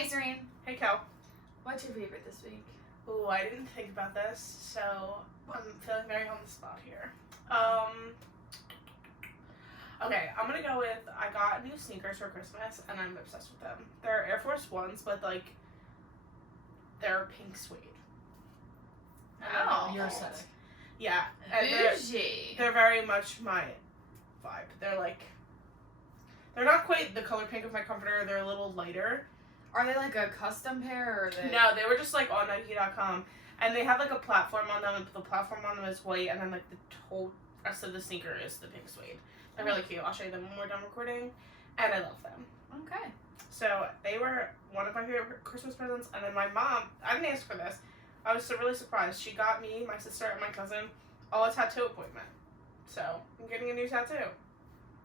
Hey, Serene. Hey, Kel. What's your favorite this week? Ooh, I didn't think about this, so I'm feeling very on the spot here. Okay, I'm gonna go with, I got new sneakers for Christmas, and I'm obsessed with them. They're Air Force Ones, but, like, they're pink suede. Oh. You're aesthetic. Yeah. Bougie. They're very much my vibe. They're not quite the color pink of my comforter, they're a little lighter. Are they like a custom pair, or are they... No, they were just, like, on Nike.com, and they have, like, a platform on them, and the platform on them is white, and then, like, the whole rest of the sneaker is the pink suede. They're really cute. I'll show you them when we're done recording, and I love them. Okay. So, they were one of my favorite Christmas presents, and then my mom, I didn't ask for this, I was so really surprised. She got me, my sister, and my cousin all a tattoo appointment. So, I'm getting a new tattoo.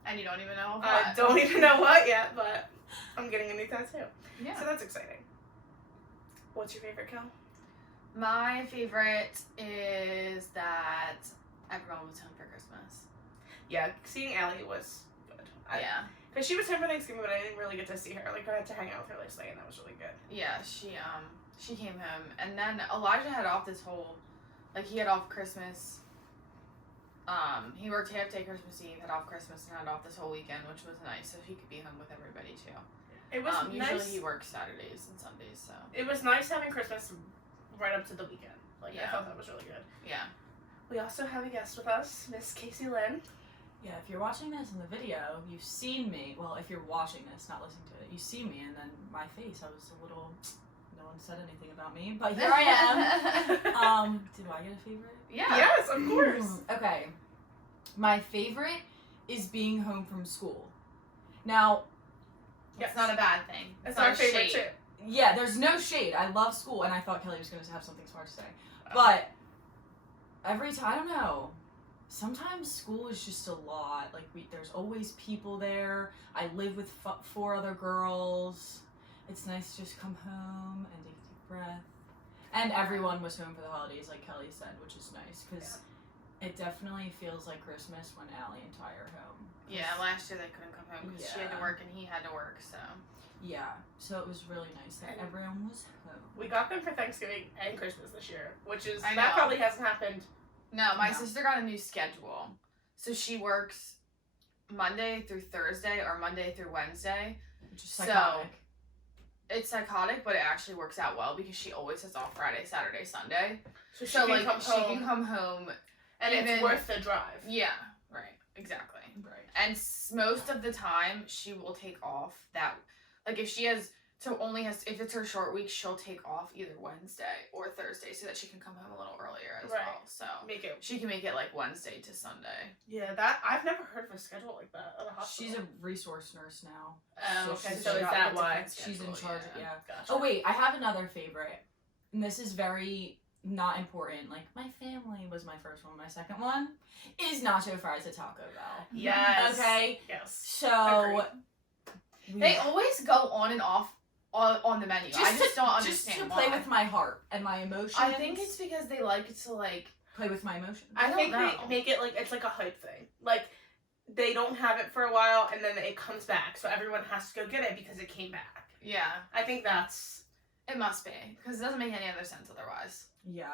And you don't even know what? I don't even know what yet, but I'm getting a new tattoo. Yeah. So that's exciting. What's your favorite, Kel? My favorite is that everyone was home for Christmas. Yeah, seeing Allie was good. Yeah. Because she was home for Thanksgiving, but I didn't really get to see her. Like, I had to hang out with her last night, and that was really good. Yeah, she came home, and then Elijah had off this whole, like, he had off Christmas. He worked half day Christmas Eve, had off Christmas, and had off this whole weekend, which was nice, so he could be home with everybody too. It was nice. Usually he works Saturdays and Sundays, so. It was nice having Christmas right up to the weekend. Like, Yeah. I thought that was really good. Yeah. We also have a guest with us, Miss Casey Lynn. Yeah, if you're watching this in the video, you've seen me. Well, if you're watching this, not listening to it, you see me, and then my face, I was a little... No one said anything about me, but here I am. Do I get a favorite? Yeah. Yes, of course. Okay. My favorite is being home from school. Now, Yes. It's not a bad thing. It's not our a favorite, shade. too. yeah, there's no shade. I love school, and I thought Kelly was going to have something smart to say. But every time, I don't know. Sometimes school is just a lot. Like, there's always people there. I live with 4 other girls. It's nice to just come home and take a deep breath. And everyone was home for the holidays, like Kelly said, which is nice, because it definitely feels like Christmas when Allie and Ty are home. Yeah, last year they couldn't come home because she had to Yeah. work and he had to work, so. Yeah, so it was really nice that everyone was home. We got them for Thanksgiving and Christmas this year, which is, I that know. probably hasn't happened. No, my No. sister got a new schedule. So she works Monday through Thursday or Monday through Wednesday. Which is So- psychotic. It's psychotic, but it actually works out well because she always has off Friday, Saturday, Sunday. So she So, can like, come she home, can come home. and even- it's worth the drive. Yeah, right, exactly. Right. And most of the time, she will take off that, like, if she has, if it's her short week, she'll take off either Wednesday or Thursday so that she can come home a little earlier as Right. well. So Make it. she can make it, like, Wednesday to Sunday. Yeah, that, I've never heard of a schedule like that at a hospital. She's a resource nurse now. Oh, okay, she's so is got that a why? different She's in schedule, charge, yeah. Gotcha. Oh wait, I have another favorite. And this is very not important. Like, my family was my first one. My second one is nacho fries at Taco Bell. Yes. Okay. Yes. So They always go on and off on the menu. I just don't understand Just to play why. with my heart and my emotions. I think it's because they like to, like, play with my emotions. I don't think know. they make it like it's like a hype thing. Like, they don't have it for a while, and then it comes back, so everyone has to go get it because it came back. yeah, I think that's it must be because it doesn't make any other sense otherwise. Yeah.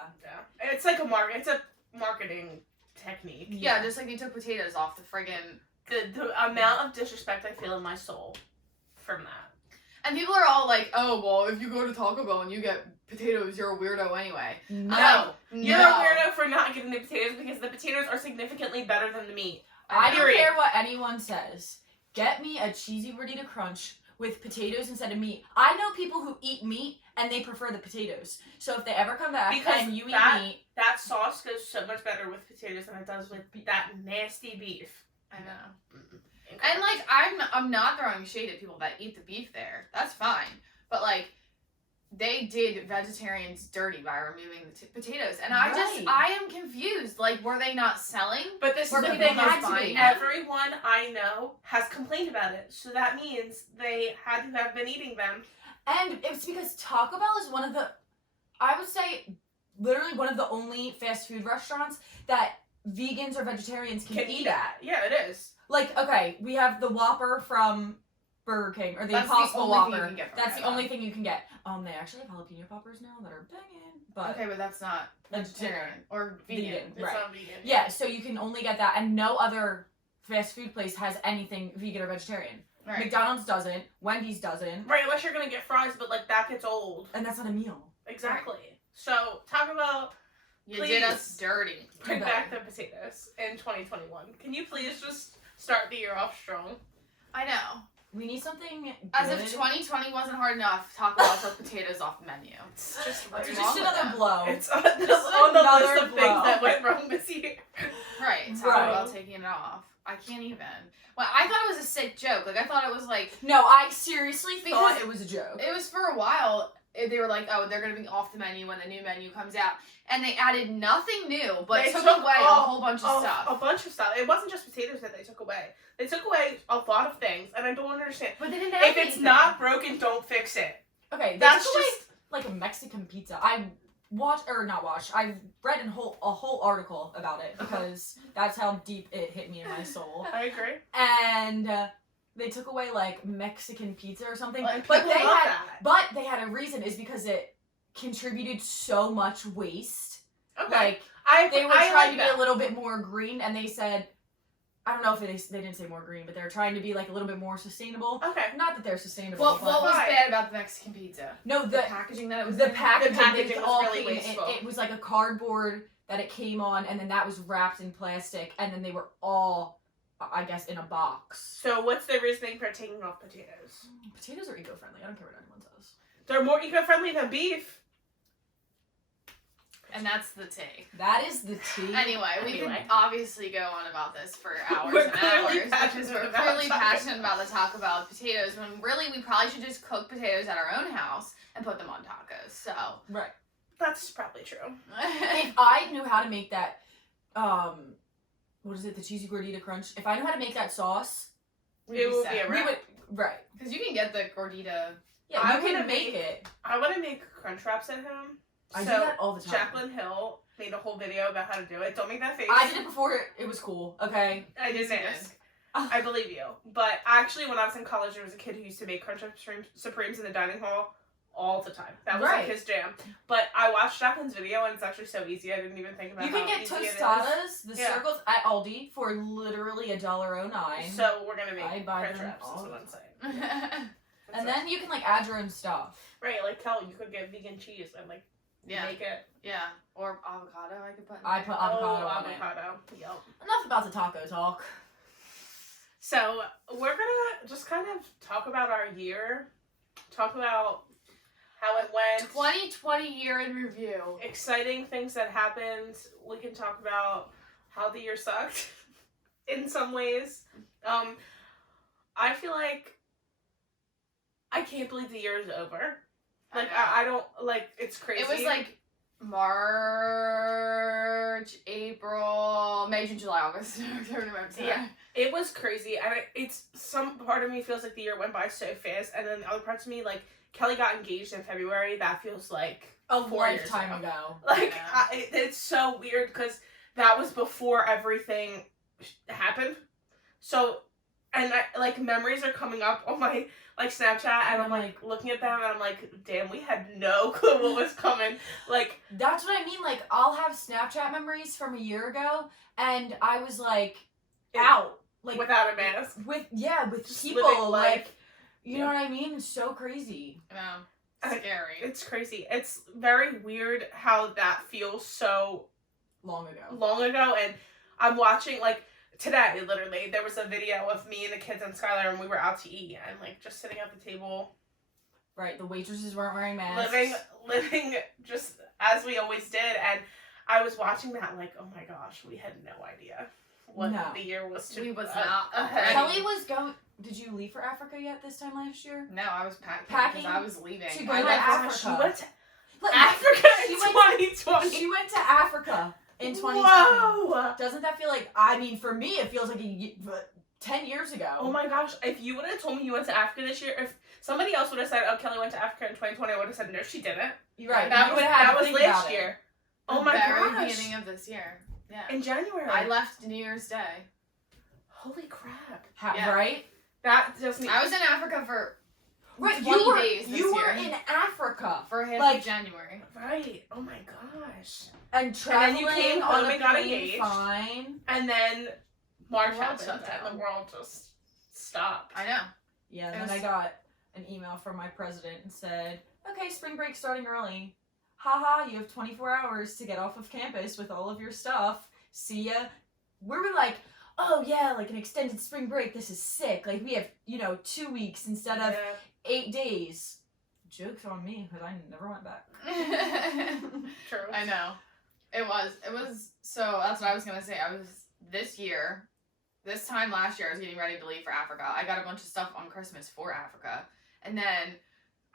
It's like a marketing technique. Yeah, just like they took potatoes off the friggin'. The amount of disrespect I feel in my soul from that. And people are all like, "Oh, well, if you go to Taco Bell and you get potatoes, you're a weirdo anyway." No, you're no. a weirdo for not getting the potatoes because the potatoes are significantly better than the meat. I don't Period. care what anyone says. Get me a cheesy gordita crunch with potatoes instead of meat. I know people who eat meat and they prefer the potatoes. So if they ever come back Because and you eat that- meat, That sauce goes so much better with potatoes than it does with that nasty beef. I know. Incredible. And like, I'm not throwing shade at people that eat the beef there. That's fine. But like, they did vegetarians dirty by removing the potatoes, and Right. I am confused. Like, were they not selling? But this is Where the people thing, had is to be. everyone I know has complained about it. So that means they had to have been eating them. and it's because Taco Bell is one of the, I would say, literally one of the only fast food restaurants that vegans or vegetarians can eat at. Yeah, it is. Like, okay, we have the Whopper from Burger King or the That's the Impossible only thing you Whopper. can get from That's there, the only thing you can get. They actually have jalapeno poppers now that are banging. But Okay, but that's not vegetarian or vegan. It's Right. not vegan. yeah, so you can only get that, and no other fast food place has anything vegan or vegetarian. Right. McDonald's doesn't. Wendy's doesn't. Right, unless you're gonna get fries, but like that gets old. And that's not a meal. Exactly. So talk about You Please. did us dirty. bring back the potatoes in 2021. Can you please just start the year off strong? I know. We need something good. As if 2020 wasn't hard enough, Taco Bell took potatoes off the menu. It's just What's It's wrong just with another that? blow. It's on This is the another list of blow. things that went wrong this year. Right, Taco Right. Bell taking it off. I can't even. Well, I thought it was a sick joke. Like, I thought it was like, No, I seriously Because thought it was a joke. it was for a while. They were like, oh, they're going to be off the menu when the new menu comes out. And they added nothing new, but They took took away a all- whole bunch of stuff. A bunch of stuff. It wasn't just potatoes that they took away. They took away a lot of things, and I don't understand. But they didn't add If it's anything. not broken, don't fix it. Okay, That's took away just like a Mexican pizza. I read a whole article about it because that's how deep it hit me in my soul. I agree. And they took away like Mexican pizza or something. And But people they love had that. but they had a reason is because it contributed so much waste. Okay. Like they were I trying like to be that. a little bit more green, and they said, I don't know if they didn't say more green, but they were trying to be like a little bit more sustainable. Okay. Not that they're sustainable. What but was Why? bad about the Mexican pizza? no, The packaging that it was the in? packaging, The packaging it was all really came, wasteful. it was like a cardboard that it came on, and then that was wrapped in plastic, and then they were all, I guess, in a box. So what's the reasoning for taking off potatoes? Potatoes are eco-friendly. I don't care what anyone says. They're more eco-friendly than beef. And that's the take. That is the tea. Anyway, we Anyway. could obviously go on about this for hours We're and clearly hours passionate because we're about clearly Taco passionate about the Taco Bell potatoes when really we probably should just cook potatoes at our own house and put them on tacos. So, Right. That's probably true. If I knew how to make that, what is it, the cheesy gordita crunch? If I knew how to make that sauce, It would be a we wrap. would, right. because you can get the gordita. Yeah, I you can wanna make make- it. I want to make crunch wraps at home. I So do that all the time. Jaclyn Hill made a whole video about how to do it. Don't make that face. I did it before it was cool, okay? I didn't Yes, you did. ask. I believe you. But actually, when I was in college, there was a kid who used to make Crunch Supremes in the dining hall all the time. That was Right. like his jam. But I watched Jaclyn's video, and it's actually so easy. I didn't even think about You how can get easy it is. tostadas, the Yeah. circles, at Aldi for literally $1.09. So we're gonna I make buy crunch them wraps. all Is what the I'm saying. and then you can like add your own stuff. right, like Kelli, you could get vegan cheese and like yeah, make it. yeah, or avocado. I could put. In I there. put avocado on it. avocado. Yep. Enough about the taco talk. So we're gonna just kind of talk about our year, talk about how it went, 2020 year in review. exciting things that happened. We can talk about how the year sucked in some ways. I feel like I can't believe the year is over. Like I don't like it's crazy. It was like March, April, May, June, July, August, October, November, December. Yeah. It was crazy, and it's some part of me feels like the year went by so fast, and then other parts of me, like Kelli got engaged in February. That feels like A 4 years lifetime ago. ago. Like Yeah. it's so weird because that was before everything happened. So, and like memories are coming up on my like Snapchat, and I'm like looking at them, and I'm like, damn, we had no clue what was coming. Like That's what I mean. Like, I'll have Snapchat memories from a year ago, and I was like, out. Like, without a mask. with Just people. living life. Like, you know what I mean? It's so crazy. No, I- scary. It's crazy. It's very weird how that feels so Long ago. long ago, and I'm watching like today literally there was a video of me and the kids and Skylar, and we were out to eat and like just sitting at the table Right, the waitresses weren't wearing masks. living just as we always did, and I was watching that like, oh my gosh, we had no idea what No. the year was to We was not ahead. Kelly was going. Did you leave for Africa yet this time last year? No, I was packing Packing because I was leaving. to go I to left- Africa. She went to Like, Africa she in went 2020. She went to Africa in 2020. Whoa! Doesn't that feel like? I mean, for me, it feels like 10 years ago. Oh my gosh, if you would have told me you went to Africa this year, if somebody else would have said, oh, Kelly went to Africa in 2020, I would have said, no, she didn't. You're right. That you was, would have that to was think last about year. It. Oh the my very gosh. beginning of this year. Yeah. In January. I left New Year's Day. Holy crap. Yeah. Right? That doesn't. I was in Africa for Right, 20 days this you were year. in Africa For half Like- of January. Right. Oh my gosh. and traveling you came on home a and got plane engaged. fine. And then March The world happened, shut and down. the world just stopped. I know. Yeah, It and then was- I got an email from my president and said, "Okay, spring break starting early. Haha, you have 24 hours to get off of campus with all of your stuff. See ya." We were like, "Oh yeah, like an extended spring break. This is sick. Like we have, 2 weeks instead of Yeah. 8 days." Joke's on me because I never went back. True. I know. It was, so that's what I was going to say. This time last year, I was getting ready to leave for Africa. I got a bunch of stuff on Christmas for Africa. And then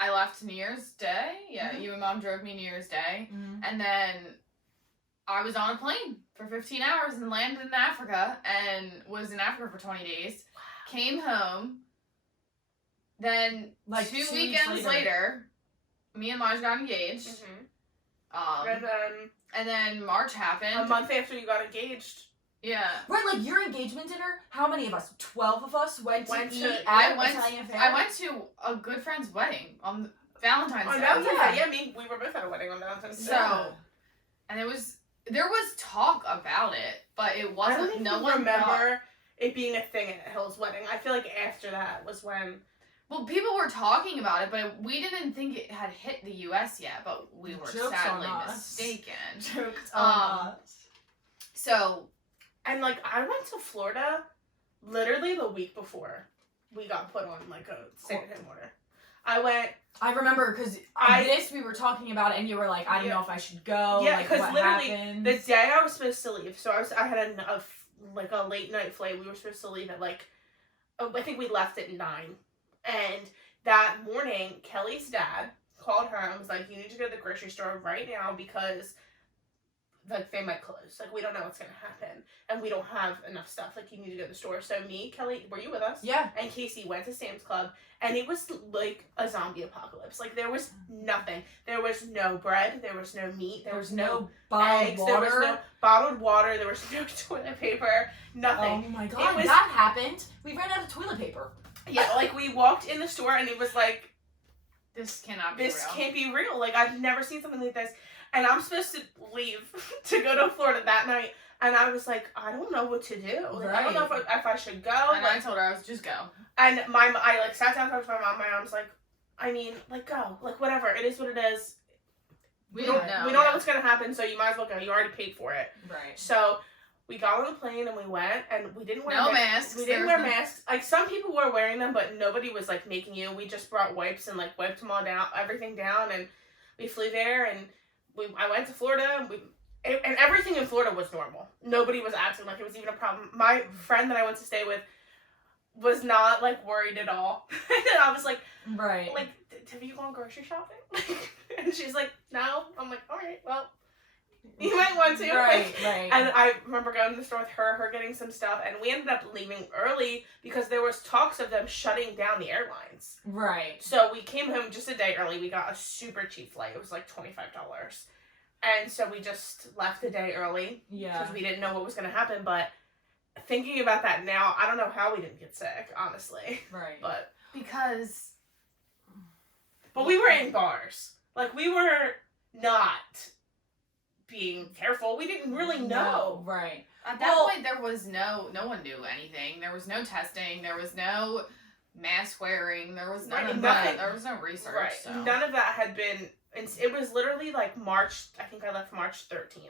I left New Year's Day. Yeah, Mhm. you and Mom drove me New Year's Day. Mm-hmm. And then I was on a plane for 15 hours and landed in Africa and was in Africa for 20 days. Came home. Then Like 2 2 weekends weeks later, me and Maj got engaged. Mm-hmm. And then And then March happened. a month after you got engaged, Yeah. Right, like your engagement dinner. How many of us? 12 of us went Went to to- eat I at went. Italian Fair. I went to a good friend's wedding on Valentine's on Day. Valentine's yeah. Day, I mean, we were both at a wedding on Valentine's Day. So- And there was talk about it, but it I don't wasn't. even No one remember thought- it being a thing at Hill's wedding. I feel like after that was when. Well, people were talking about it, but we didn't think it had hit the U.S. yet. But we were Joke's on sadly us. mistaken. Jokes Um, on us. So And like I went to Florida literally the week before we got put on like a stay-at-home order. I went. I remember because we were talking about it, and you were like, "I don't Yeah. know if I should go." Yeah, like, 'cause what literally happens? The day I was supposed to leave, so I had a late night flight. We were supposed to leave at I think we left at 9, and that morning Kelly's dad called her and was like, "You need to go to the grocery store right now because they might close. Like we don't know what's gonna happen, and we don't have enough stuff. Like you need to go to the store." So me, Kelly, were you with us? Yeah. And Casey went to Sam's Club, and it was like a zombie apocalypse. Like there was nothing. There was no bread. There was no meat. There was no bottled eggs. water. There was no bottled water. There was no toilet paper. Oh Nothing. my god, was- that happened. We ran out of toilet paper. Yeah, like we walked in the store, and it was like, this cannot be this real. can't be real. Like I've never seen something like this. And I'm supposed to leave to go to Florida that night, and I was like, I don't know what to do. Like, I don't know if I should go. And I told her I was just go. And I sat down talked to my mom. My mom's like, I mean, go, whatever. It is what it is. We don't didn't know. We don't know what's gonna happen, so you might as well go. You already paid for it. Right. So we got on the plane and we went, and we didn't wear No masks. We didn't wear masks. Like some people were wearing them, but nobody was like making you. We just brought wipes and like wiped them all down, everything down, and we flew there. And I went to Florida. And everything in Florida was normal. Nobody was acting like it was even a problem. My friend that I went to stay with was not like worried at all. And I was like, Right. like, have you gone grocery shopping? And she's like, no. I'm like, all right, well, you might want to. Right, Like, right. and I remember going to the store with her getting some stuff, and we ended up leaving early because there was talks of them shutting down the airlines. Right. So we came home just a day early. We got a super cheap flight. It was like $25. And so we just left a day early Yeah. because we didn't know what was going to happen. But thinking about that now, I don't know how we didn't get sick, honestly. Right. But we were in bars. Like, we were not being careful. We didn't really know. No, right. At that point, there was no one knew anything. There was no testing. There was no mask wearing. There was none of that. There was no research. Right. So. None of that had been. It was literally like March. I think I left March 13th.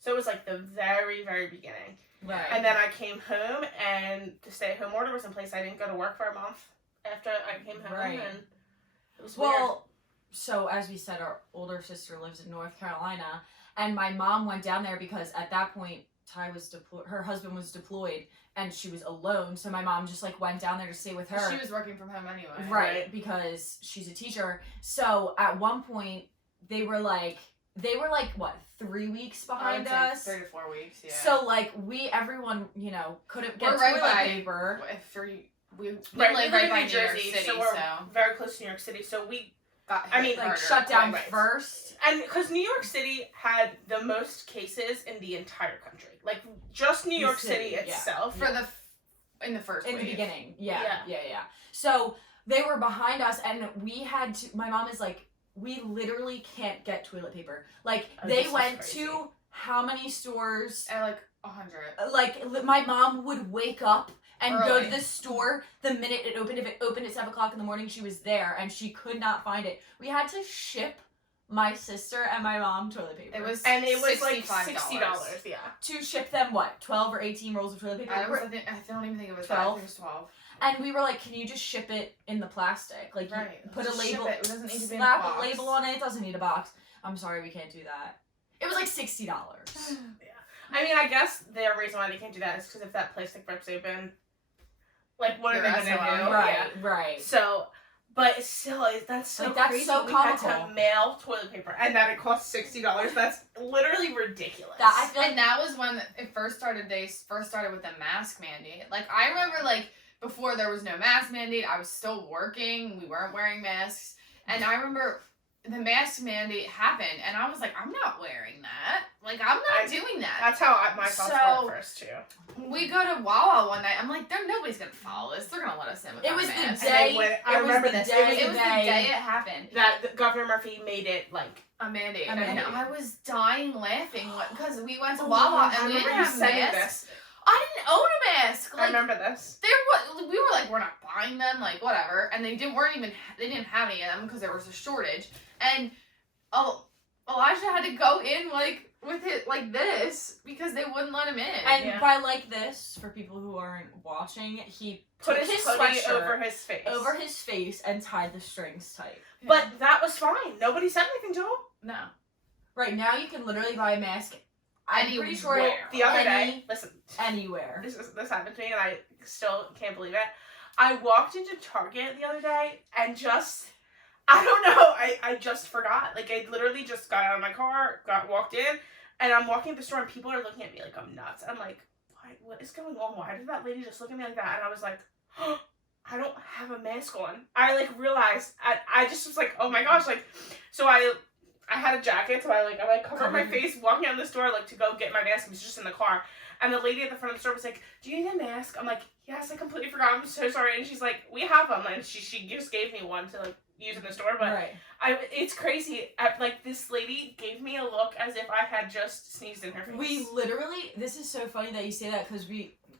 So it was like the very, very beginning. Right. And then I came home, and the stay-at-home order was in place. I didn't go to work for a month after I came home, Right. and it was weird. So as we said, our older sister lives in North Carolina, and my mom went down there because at that point Ty was deployed. Her husband was deployed, and she was alone. So my mom just like went down there to stay with her. She was working from home anyway. Right, because she's a teacher. So at one point they were like what, 3 weeks behind us? 3 to 4 weeks. Yeah. So like everyone couldn't get We're right toilet by- paper. We Right, live we live right in by New New York Jersey, City, so we're very close to New York City. So we got I hit mean, Like harder. shut down Right. first. And because New York City had the most cases in the entire country. Like, just New York City city, yeah. itself. for the in the first in wave. the beginning. Yeah. So they were behind us, and we had to. My mom is like, we literally can't get toilet paper. Like they went to how many stores? At like 100. Like my mom would wake up and go Early. to the store the minute it opened. If it opened at 7 o'clock in the morning, she was there, and she could not find it. We had to ship my sister and my mom toilet paper. It was like $65. $60. Yeah. To ship them what, 12 or 18 rolls of toilet paper? I don't even think it was 12? that. I think it was 12. And we were like, can you just ship it in the plastic? Like, you Right. put Just a label, ship it. It doesn't need to be in a slap box. a label on it. It doesn't need a box. I'm sorry, we can't do that. It was like $60. I mean, I guess the reason why they can't do that is because if that plastic rips open, like, what are they going to do? Right. So, but still, that's so Like, that's crazy. so We had comical. to mail toilet paper, and that it costs $60. That's literally ridiculous. I feel like And that was when it first started. They first started with the mask mandate. Like, I remember, like, before there was no mask mandate, I was still working. We weren't wearing masks. And I remember the mask mandate happened, and I was like, I'm not wearing that. Like, I'm not doing that. That's how my thoughts were at first, too. We go to Wawa one night. I'm like, nobody's going to follow this. They're going to let us in with it our was masks. the day. I remember this. It was the day it happened. That Governor Murphy made it, like, A mandate. A mandate. And I was dying laughing because we went to oh, Wawa I and we remember didn't you have saying masks. this. I didn't own a mask. I Like, remember this. we were like, we're not buying them, like, whatever. And they didn't have any of them because there was a shortage. And Elijah had to go in, like, with it like this because they wouldn't let him in. And by like this, for people who aren't watching, he Put took his his hoodie sweatshirt over his face. and tied the strings tight. But that was fine. Nobody said anything to him. No. Right now, you can literally buy a mask. I'm pretty sure Anywhere. The other day, listen, anywhere. this happened to me, and I still can't believe it. I walked into Target the other day, and I don't know, I just forgot. Like, I literally just got out of my car, walked in, and I'm walking to the store, and people are looking at me like I'm nuts. I'm like, what is going on? Why did that lady just look at me like that? And I was like, oh, I don't have a mask on. I, like, realized, I just was like, oh my gosh, like, so I had a jacket, so I covered my face, walking out the store, like, to go get my mask. It was just in the car. And the lady at the front of the store was like, do you need a mask? I'm like, yes, I completely forgot. I'm so sorry. And she's like, we have them. And she just gave me one to, like, use in the store. But it's crazy. Like, this lady gave me a look as if I had just sneezed in her face. We literally, this is so funny that you say that because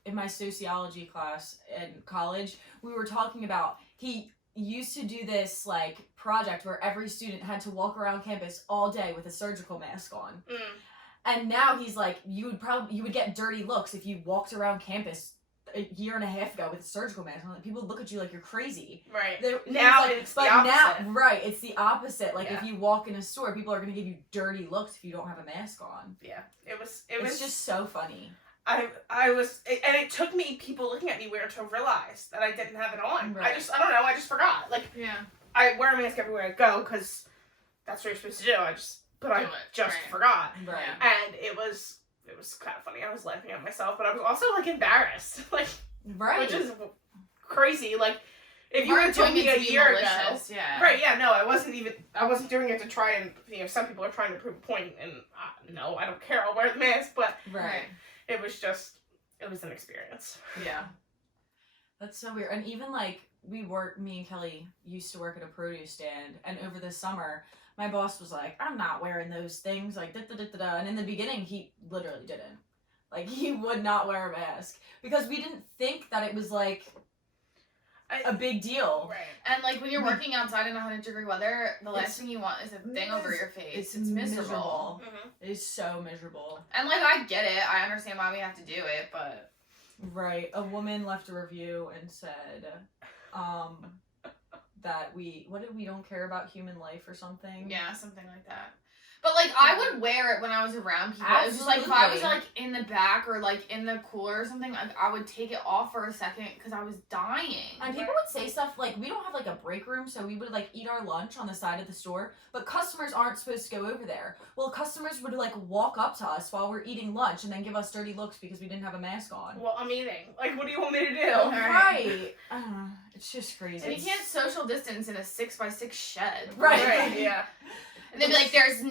in my sociology class in college, we were talking about, he used to do this, like, project where every student had to walk around campus all day with a surgical mask on. Mm. And now he's like, you would get dirty looks if you walked around campus a year and a half ago with a surgical mask on. Like, people look at you like you're crazy. Right. Now it's the opposite. it's the opposite. Like, if you walk in a store, people are going to give you dirty looks if you don't have a mask on. Yeah. It was just so funny. And it took me people looking at me weird to realize that I didn't have it on. Right. I don't know, I just forgot. Like, I wear a mask everywhere I go because that's what you're supposed to do. I just forgot. Right. And it was kind of funny. I was laughing at myself, but I was also, like, embarrassed. Like, which is crazy. Like, if you were doing it a year ago. Right, yeah, no, I wasn't doing it to try and, some people are trying to prove a point, and no, I don't care, I'll wear the mask, but it was an experience. Yeah. That's so weird. And even, like, me and Kelly used to work at a produce stand, and over the summer, my boss was like, I'm not wearing those things, like, da-da-da-da-da. And in the beginning, he literally didn't. Like, he would not wear a mask. Because we didn't think that it was, like, a big deal. Right. And, like, when you're working outside in 100-degree weather, the last thing you want is a thing over your face. It's miserable. Mm-hmm. It is so miserable. And, like, I get it. I understand why we have to do it, but... Right. A woman left a review and said, that we don't care about human life or something. Yeah, something like that. But, like, I would wear it when I was around people. It was just, like, if I was, like, in the back or, like, in the cooler or something, like, I would take it off for a second because I was dying. And people would say stuff, like, we don't have, like, a break room, so we would, like, eat our lunch on the side of the store, but customers aren't supposed to go over there. Well, customers would, like, walk up to us while we're eating lunch and then give us dirty looks because we didn't have a mask on. Well, I'm eating. Like, what do you want me to do? Right. It's just crazy. And you can't social distance in a 6x6 shed. Right. Yeah. And they'd be like, there's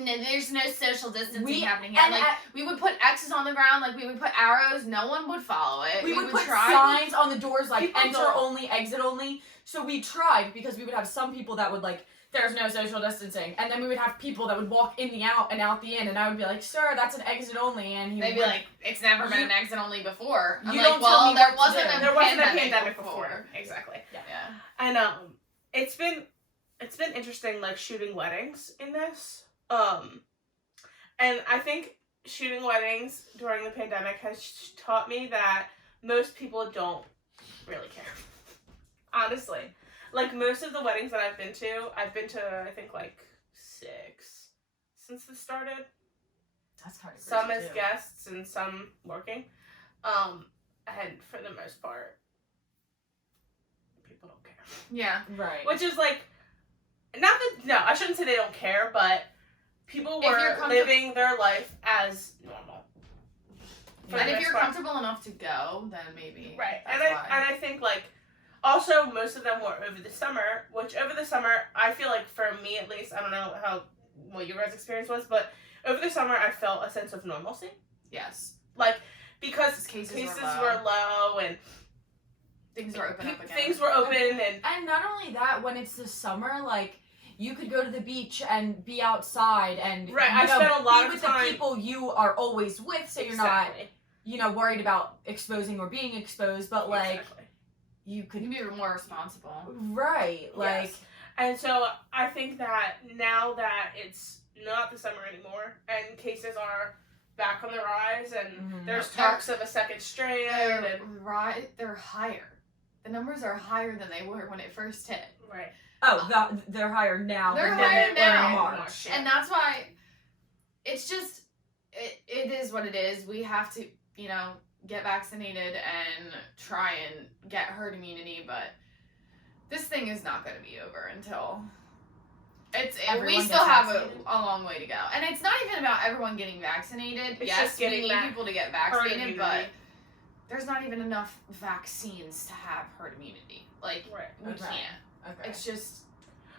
no social distancing happening here. Like, we would put X's on the ground, like, we would put arrows, no one would follow it. We would put try. signs on the doors, like, People enter don't. only, exit only. So we tried, because we would have some people that would, like, there's no social distancing. And then we would have people that would walk in the out and out the in, and I would be like, sir, that's an exit only. And they'd be like, it's never been an exit only before. I'm You like, don't tell me there what to wasn't do. a There wasn't a pandemic pandemic before. Exactly. Yeah. And it's been interesting, like, shooting weddings in this. And I think shooting weddings during the pandemic has taught me that most people don't really care. Honestly. Like, most of the weddings that I've been to, I think, like, 6 since this started. That's kind of crazy, Some as too. guests and some working. And for the most part, people don't care. Yeah. Right. Which is, like, not that, no, I shouldn't say they don't care, but people If you're were living their life as normal. For And the if most you're part. comfortable enough to go, then maybe. Right. That's And why. I think, like, also most of them were over the summer, which over the summer, I feel like for me at least, I don't know what your guys' experience was, but over the summer I felt a sense of normalcy. Yes. Like, because Cases were low and things were open up again. things were open and And not only that, when it's the summer, like, you could go to the beach and be outside and Right, I you know, spent a lot be of with time- the people you are always with, so you're Exactly. not, worried about exposing or being exposed, but like Exactly. you could You can be more responsible. right, like Yes. And so I think that now that it's not the summer anymore and cases are back on the rise and Mhm. there's talks of a second strand and They're higher. The numbers are higher than they were when it first hit. right. they're higher now. They're than higher they were now. in March. Yeah. And that's why it's just it is what it is. We have to, get vaccinated and try and get herd immunity, but this thing is not going to be over until Everyone we gets still have vaccinated. a long way to go. And it's not even about everyone getting vaccinated. It's yes, just getting we need people to get vaccinated, but immunity. there's not even enough vaccines to have herd immunity. Like, Right. we Okay. can't. Okay. It's just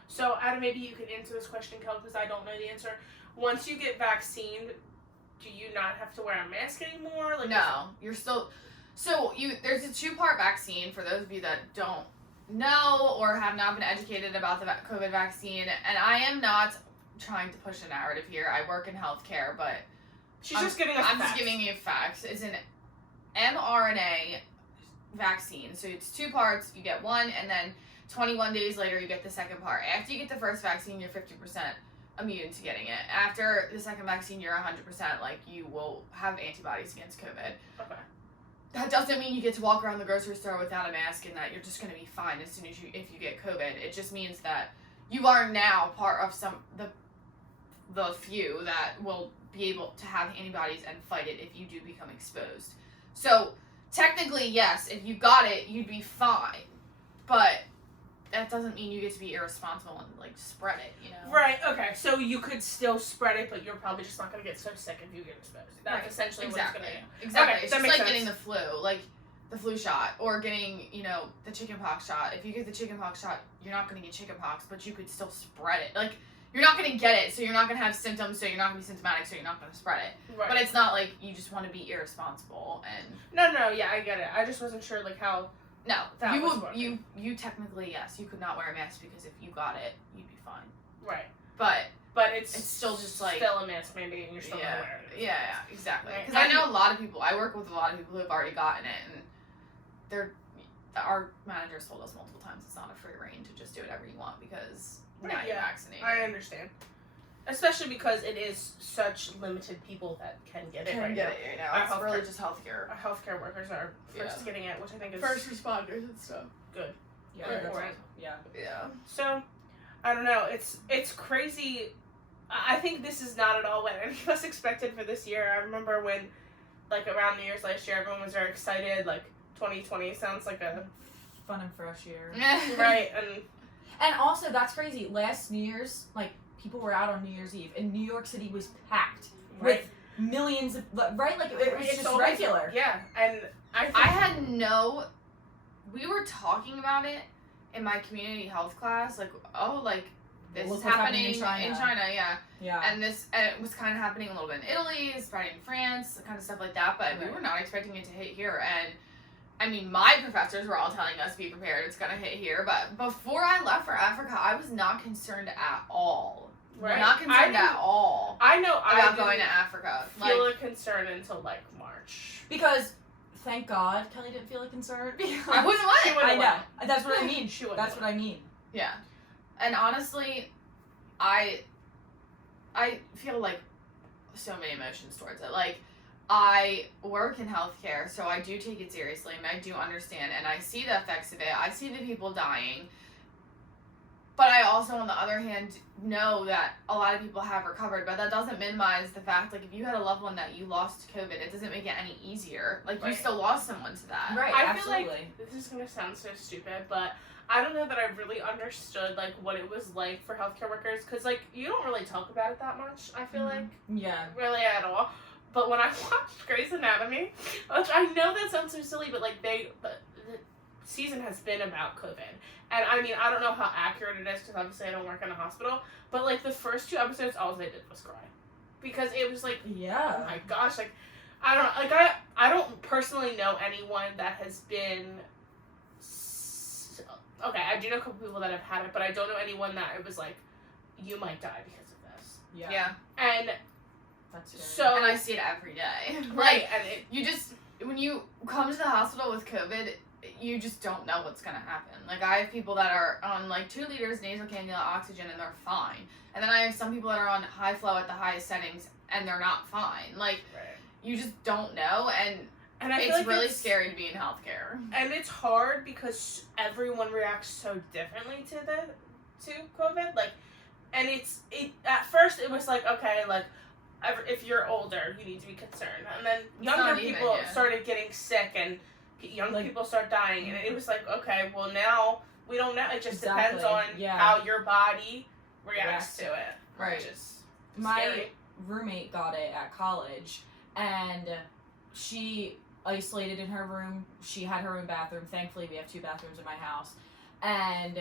So Adam, maybe you can answer this question, Kel, because I don't know the answer. Once you get vaccinated, do you not have to wear a mask anymore? Like, no. You're still there's a 2-part vaccine for those of you that don't know or have not been educated about the COVID vaccine. And I am not trying to push a narrative here. I work in healthcare, but she's just giving us I'm facts. just giving you facts. It's an mRNA vaccine. So it's 2 parts. You get one, and then 21 days later, you get the second part. After you get the first vaccine, you're 50% immune to getting it. After the second vaccine, you're 100%, like, you will have antibodies against COVID. Okay. That doesn't mean you get to walk around the grocery store without a mask and that you're just going to be fine as soon as if you get COVID. It just means that you are now part of the few that will be able to have antibodies and fight it if you do become exposed. So technically, yes, if you got it, you'd be fine, but that doesn't mean you get to be irresponsible and like spread it. Right. Okay. So you could still spread it, but you're probably just not gonna get so sick if you get exposed. That's Right. essentially Exactly. what it's gonna do. Exactly. Okay, It's that just makes like sense. getting the flu, like the flu shot, or getting, the chickenpox shot. If you get the chickenpox shot, you're not going to get chickenpox, but you could still spread it. Like, you're not going to get it, so you're not going to have symptoms, so you're not going to be symptomatic, so you're not going to spread it. Right. But it's not like you just want to be irresponsible and No, yeah, I get it. I just wasn't sure, like, how. no, That you was would working. you technically, yes, you could not wear a mask because if you got it, you'd be fine. Right. But But it's still just like still a mask mandate, and you're still yeah, gonna wear it. yeah, exactly. Right. Because I know a lot of people. I work with a lot of people who have already gotten it, and our managers told us multiple times it's not a free reign to just do whatever you want because now you're Yeah, vaccinated. I understand. Especially because it is such limited people that can get it right now. right now. Our It's really healthcare- just healthcare. Our healthcare workers are first Yeah. getting it, which I think is responders and stuff. good. Yeah, Right. that's Right. awesome. Yeah. Yeah. So, I don't know. It's crazy. I think this is not at all what any of us expected for this year. I remember when, like, around New Year's last year, everyone was very excited. Like, 2020 sounds like a Fun and fresh year. right, And also, that's crazy. Last New Year's, like, people were out on New Year's Eve, and New York City was packed right. with millions of, right? Like, it was It's just always- regular. Yeah, and I think, I had no. We were talking about it in my community health class. Like, this Look is what's happening in China. yeah. Yeah. And it was kind of happening a little bit in Italy, spreading in France, kind of stuff like that. But we were not expecting it to hit here. And I mean, my professors were all telling us, be prepared, it's gonna hit here. But before I left for Africa, I was not concerned at all. Right. Not concerned at all. I know about going to Africa. Feel a concern until like March. Because thank God Kelly didn't feel a concern. I wouldn't want it. I know. That's what I mean. That's what I mean. Yeah. And honestly, I feel like so many emotions towards it. Like, I work in healthcare, so I do take it seriously, and I do understand, and I see the effects of it. I see the people dying. But I also, on the other hand, know that a lot of people have recovered, but that doesn't minimize the fact, like, if you had a loved one that you lost to COVID, it doesn't make it any easier. Like, you still lost someone to that. Right, I absolutely. feel like this is going to sound so stupid, but I don't know that I really understood, like, what it was like for healthcare workers, because, like, you don't really talk about it that much, I feel like. Yeah. Really at all. But when I watched Grey's Anatomy, which I know that sounds so silly, but, like, the season has been about COVID. And, I mean, I don't know how accurate it is, because obviously I don't work in a hospital, but, like, the first 2 episodes, all they did was cry. Because it was, like, yeah. oh my gosh, like, I don't, like, I don't personally know anyone that has been, okay, I do know a couple people that have had it, but I don't know anyone that it was, like, you might die because of this. Yeah. And that's scary. so, and I see it every day. Right, Like, and it, you just, when you come to the hospital with COVID, you just don't know what's gonna happen. Like, I have people that are on, like, 2 liters nasal cannula oxygen and they're fine. And then I have some people that are on high flow at the highest settings and they're not fine. Like, you just don't know, and I feel it's like really scary to be in healthcare. And it's hard because everyone reacts so differently to COVID. Like, and it at first it was like, okay, like, if you're older, you need to be concerned. And then younger people started getting sick and young people start dying. And it was like, okay, well, now we don't know. It just depends on how your body reacts to it. Right. Which is my scary. roommate got it at college, and she isolated in her room. She had her own bathroom. Thankfully, we have 2 bathrooms in my house. And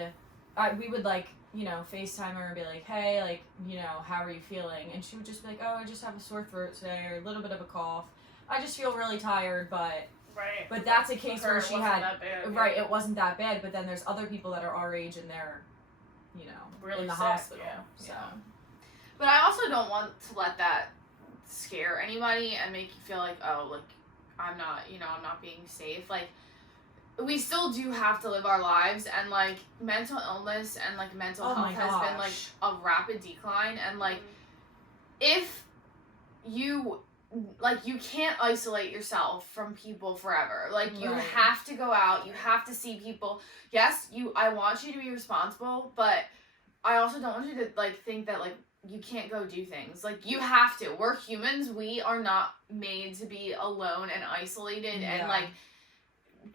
we would, like, you know, FaceTime her and be like, hey, like, you know, how are you feeling? And she would just be like, oh, I just have a sore throat today, or a little bit of a cough. I just feel really tired, but... Right. But that's a case where she had... Right, it wasn't that bad, but then there's other people that are our age and they're, you know, really in the sick, hospital. yeah. So. Yeah. But I also don't want to let that scare anybody and make you feel like, oh, like, I'm not being safe. Like, we still do have to live our lives, and, like, mental illness and, like, mental health has been, like, a rapid decline, and, like, if you, like, you can't isolate yourself from people forever. Like, you have to go out, you have to see people. Yes, I want you to be responsible, but I also don't want you to, like, think that, like, you can't go do things. Like, you have to. We're humans. We are not made to be alone and isolated and, like,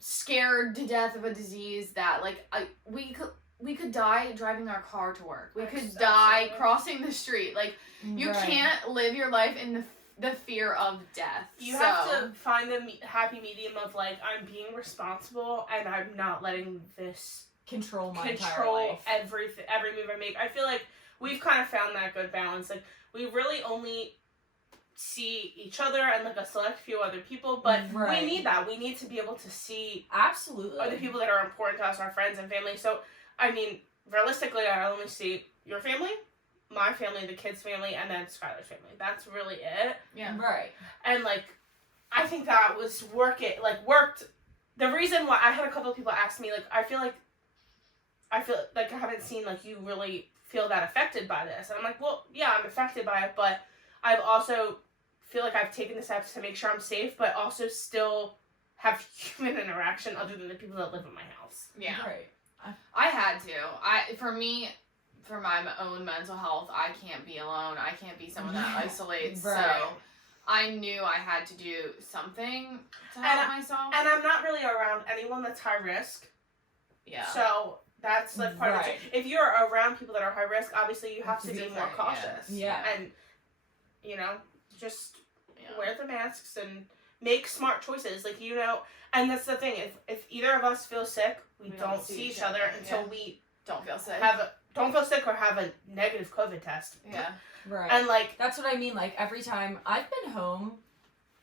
scared to death of a disease that, like, we could die driving our car to work. We could die crossing the street. Like, you can't live your life in the fear of death. You have to find the happy medium of, like, I'm being responsible and I'm not letting this control my entire life. every move I make. I feel like we've kind of found that good balance. Like, we really only see each other and, like, a select few other people, but we need that. We need to be able to see other people that are important to us, our friends and family. So, I mean, realistically, I only see your family, my family, the kids' family, and then Skylar's family. That's really it. Yeah. Right. And, like, I think that was worked. The reason why I had a couple of people ask me, like, I feel like I haven't seen, like, you really feel that affected by this. And I'm like, well, yeah, I'm affected by it, but I've also feel like I've taken the steps to make sure I'm safe, but also still have human interaction other than the people that live in my house. Yeah. Right. I had to. For my own mental health, I can't be alone. I can't be someone that isolates. So I knew I had to do something to help myself. And I'm not really around anyone that's high risk. Yeah. So that's, like, part of it. If you're around people that are high risk, obviously you have to be more cautious. Yeah. And, you know, just wear the masks and make smart choices. Like, you know, and that's the thing. If either of us feel sick, we don't see each other until we don't feel sick. don't feel sick or have a negative COVID test. Yeah. Right. And like That's what I mean. Like every time I've been home,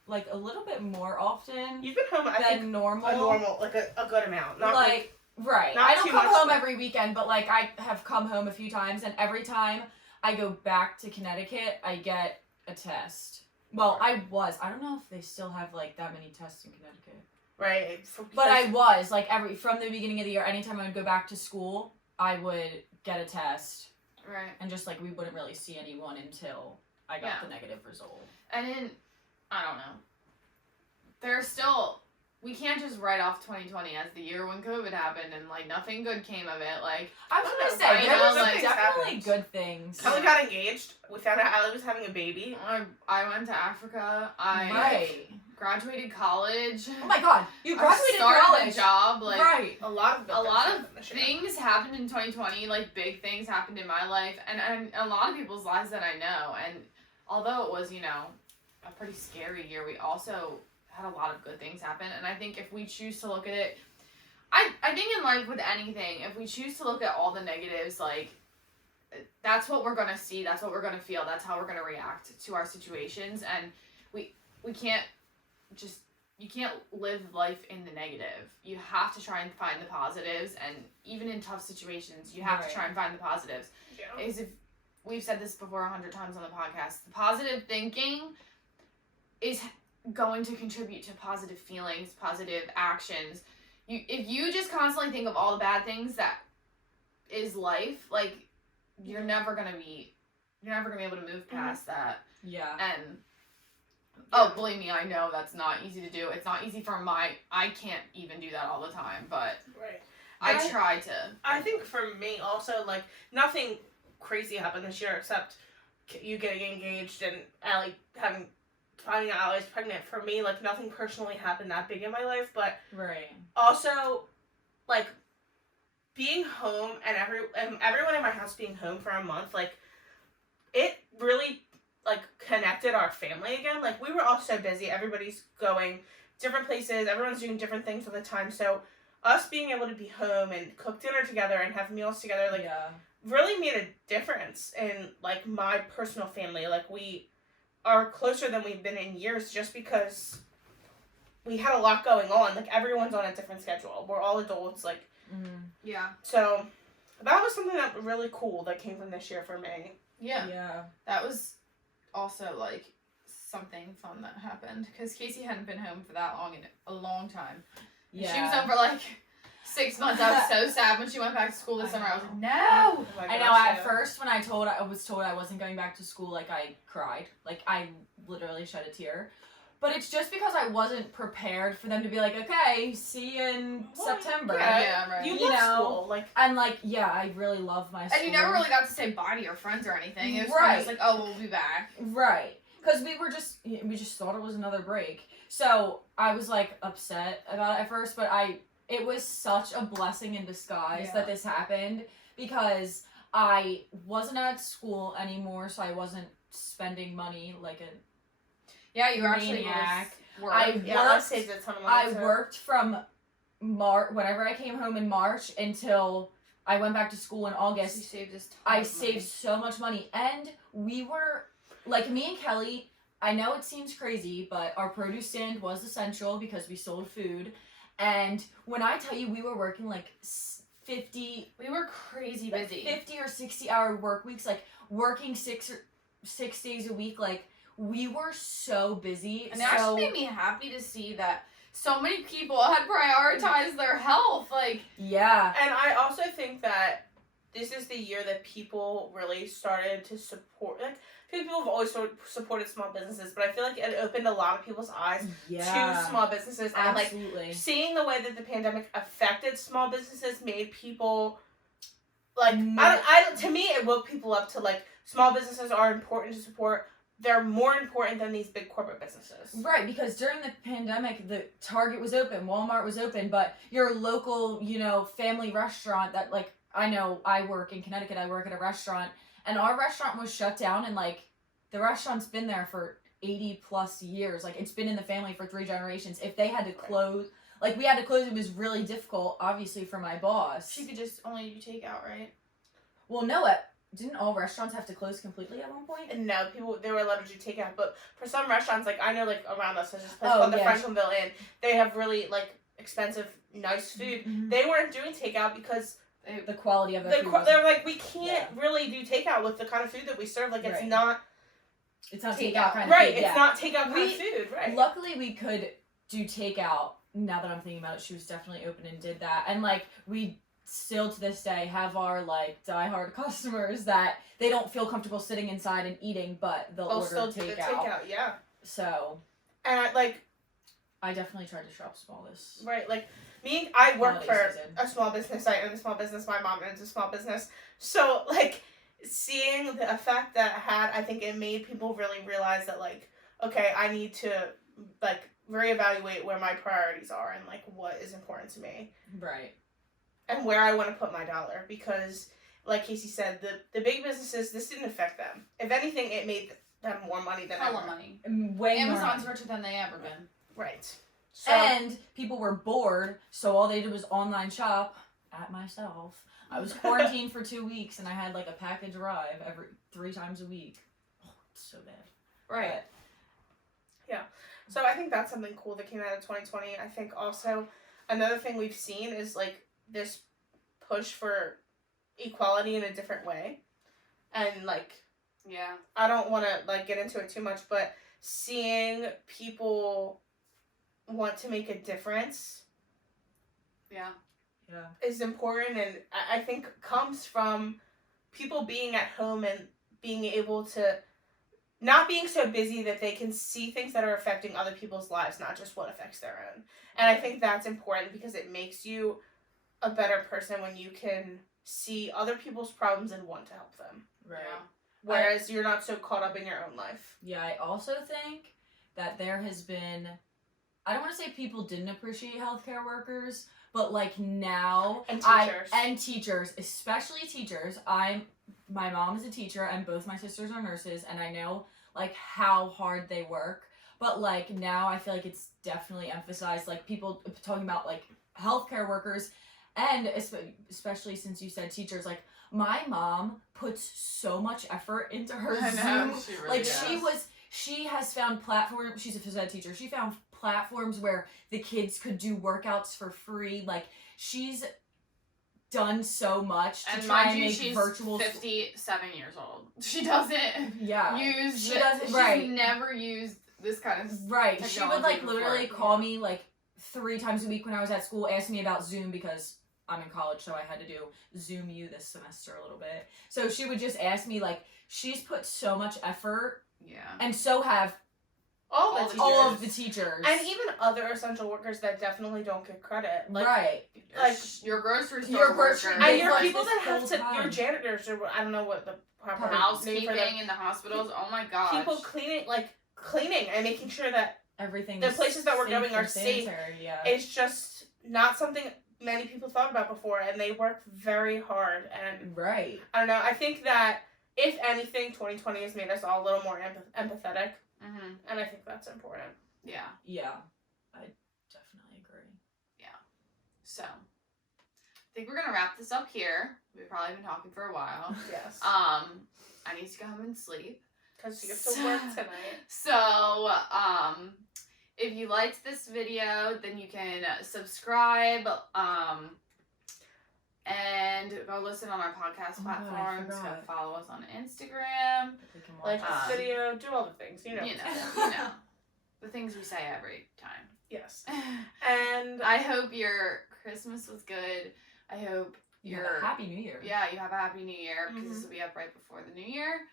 like a little bit more often you've been home, I than think normal. a normal, like a good amount. Not like right. not I don't too come much, home but- every weekend, but like I have come home a few times, and every time I go back to Connecticut, I get a test. Well, I don't know if they still have like that many tests in Connecticut. right. But I was like from the beginning of the year, anytime I would go back to school, I would get a test, Right. and just like we wouldn't really see anyone until I got the negative result. And then, I don't know. We can't just write off 2020 as the year when COVID happened and like nothing good came of it. Like, I was gonna say right there now, was like, definitely happened. good things. Kelly got engaged. We found out Allie was having a baby. I went to Africa. I Right. graduated college. Oh my god, you I graduated started college. a job. Like, Right. A lot of things happened in 2020. Like, big things happened in my life and a lot of people's lives that I know. And although it was, a pretty scary year, we also had a lot of good things happen. And I think if we choose to look at it, I think in life with anything, if we choose to look at all the negatives, like, that's what we're gonna see, that's what we're gonna feel, that's how we're gonna react to our situations. And we can't just, you can't live life in the negative. You have to try and find the positives, and even in tough situations, you have to try and find the positives. Yeah. Is if we've said this before 100 times on the podcast, the positive thinking is going to contribute to positive feelings, positive actions. If you just constantly think of all the bad things that is life, like, you're never gonna be able to move past that. Yeah. And oh, believe me, I know that's not easy to do. It's not easy I can't even do that all the time, but Right. I try to. I think for me also, like, nothing crazy happened this year except you getting engaged and Allie finding out I was pregnant. For me, like, nothing personally happened that big in my life, but Right. also, like, being home and everyone in my house being home for a month, like, it really, like, connected our family again. Like, we were all so busy. Everybody's going different places. Everyone's doing different things all the time. So us being able to be home and cook dinner together and have meals together, like, really made a difference in, like, my personal family. Like, we are closer than we've been in years just because we had a lot going on. Like, everyone's on a different schedule. We're all adults, like, Yeah. so that was something that was really cool that came from this year for me. Yeah. Yeah. That was also, like, something fun that happened, because Casey hadn't been home for that long in a long time. Yeah. She was home for, like, 6 months. I was so sad when she went back to school this summer. I was like, no! Oh my I know, gosh, at yeah. first when I was told I wasn't going back to school, like, I cried. Like, I literally shed a tear. But it's just because I wasn't prepared for them to be like, okay, see you in Well, September. Yeah, right. You You love know, school, like, And, like, yeah, I really love my school. And you never really got to say bye to your friends or anything. It was kind Right. of just like, oh, we'll be back. Right. Because we just thought it was another break. So I was, like, upset about it at first, but it was such a blessing in disguise that this happened, because I wasn't at school anymore, so I wasn't spending money like a Yeah, you were actually maniac. work. I worked- saved a ton of I money. worked from whenever I came home in March until I went back to school in You August. saved this ton I of money. saved so much money, and we were, like, me and Kelly, I know it seems crazy, but our produce stand was essential because we sold food, and when I tell you we were working, like, 50 We were crazy busy. 50 or 60 hour work weeks, like, working 6 days a week, like, we were so busy. And it actually made me happy to see that so many people had prioritized their health. Like, yeah. And I also think that this is the year that people really started to support, like, I feel like people have always supported small businesses, but I feel like it opened a lot of people's eyes to small businesses. And, like, Absolutely. seeing the way that the pandemic affected small businesses made people, like, No. to me, it woke people up to, like, small businesses are important to support. They're more important than these big corporate businesses. Right, because during the pandemic, the Target was open, Walmart was open, but your local, family restaurant that, like, I know I work in Connecticut, I work at a restaurant, and our restaurant was shut down, and, like, the restaurant's been there for 80 plus years. Like, it's been in the family for 3 generations. If they had to close, like, we had to close, it was really difficult, obviously, for my boss. she could just only do takeout, right? Well, no, didn't all restaurants have to close completely at one point? And no, they were allowed to do takeout, but for some restaurants, like I know, like around us, there's this place Oh, called the yeah. Franklinville Inn. They have really like expensive, nice food. Mhm. They weren't doing takeout because The quality of their food. they're like, we can't really do takeout with the kind of food that we serve. Like it's Right. not It's not takeout takeout kind of right. food. It's not takeout kind of food, right? Luckily, we could do takeout. Now that I'm thinking about it, she was definitely open and did that. And like we still to this day have our like diehard customers that they don't feel comfortable sitting inside and eating, but they'll order still do the takeout, yeah. So, and I definitely tried to shop small this. Right, like I work holiday for season. a small business. I own a small business. My mom owns a small business. So like seeing the effect that it had, I think it made people really realize that like, okay, I need to like reevaluate where my priorities are and like what is important to me. Right. And where I want to put my dollar, because like Casey said, the big businesses, this didn't affect them. If anything, it made them more money than Hella ever. money. Way Amazon's more. richer than they ever been. Right. So, And people were bored, so all they did was online shop at myself. I was quarantined for 2 weeks, and I had like a package arrive every 3 times a week. Oh, it's so bad. Right. So I think that's something cool that came out of 2020. I think also another thing we've seen is like this push for equality in a different way. And like, Yeah. I don't want to like get into it too much, but seeing people want to make a difference Yeah. Yeah. is important, and I think comes from people being at home and being able to not being so busy that they can see things that are affecting other people's lives, not just what affects their own. And I think that's important because it makes you a better person when you can see other people's problems and want to help them. Right. Yeah. Whereas you're not so caught up in your own life. Yeah, I also think that there has been, I don't want to say people didn't appreciate healthcare workers, but like now, And teachers. Teachers, especially teachers. My mom is a teacher and both my sisters are nurses, and I know like how hard they work. But like now I feel like it's definitely emphasized, like people talking about like healthcare workers, and especially since you said teachers, like my mom puts so much effort into her I know, Zoom. she really Like does. she has found platforms. She's a phys ed teacher. She found platforms where the kids could do workouts for free. Like she's done so much to And try mind and you, make she's virtual. 57 years old. She doesn't Yeah. use. She doesn't- She's right. never used this kind of. Right. She would like technology literally before. call me like 3 times a week when I was at school, ask me about Zoom because I'm in college, so I had to do Zoom U this semester a little bit. So she would just ask me, like, she's put so much effort, Yeah. and so have All All the the all teachers. of the teachers. And even other essential workers that definitely don't get credit. Like, right. like Your grocery store your grocery- worker. They and your work people this that have whole to, time. your janitors, or I don't know what the proper name for housekeeping them. in the hospitals. Oh my gosh. People cleaning and making sure that Everything. The places that we're safe going are and safe. sanitary, Yeah. it's just not something many people thought about before, and they work very hard. And Right. I don't know, I think that if anything, 2020 has made us all a little more empathetic, Mhm. and I think that's important. Yeah. Yeah. I definitely agree. So, I think we're gonna wrap this up here. We've probably been talking for a while. Yes, I need to go home and sleep. because you have to work tonight. So, if you liked this video, then you can subscribe, and go listen on our podcast Oh my God, I platforms. Go forgot. follow us on Instagram. We can Like watch this video, do all the things, you know. You know, the things we say every time. Yes, and I hope your Christmas was good. I hope You your have a happy New Year. Yeah, you have a happy New Year because Mhm. this will be up right before the New Year.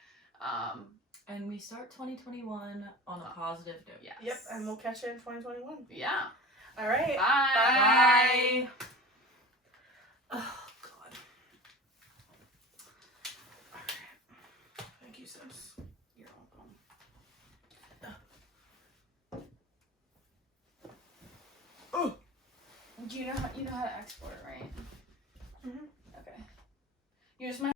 And we start 2021 on a positive note. Yes. yep, and we'll catch you in 2021. Yeah. All right. Bye. Bye. Oh God. All right. Thank you, sis. You're welcome. Oh. Do you know how to export it, right? Mhm. Okay. You just might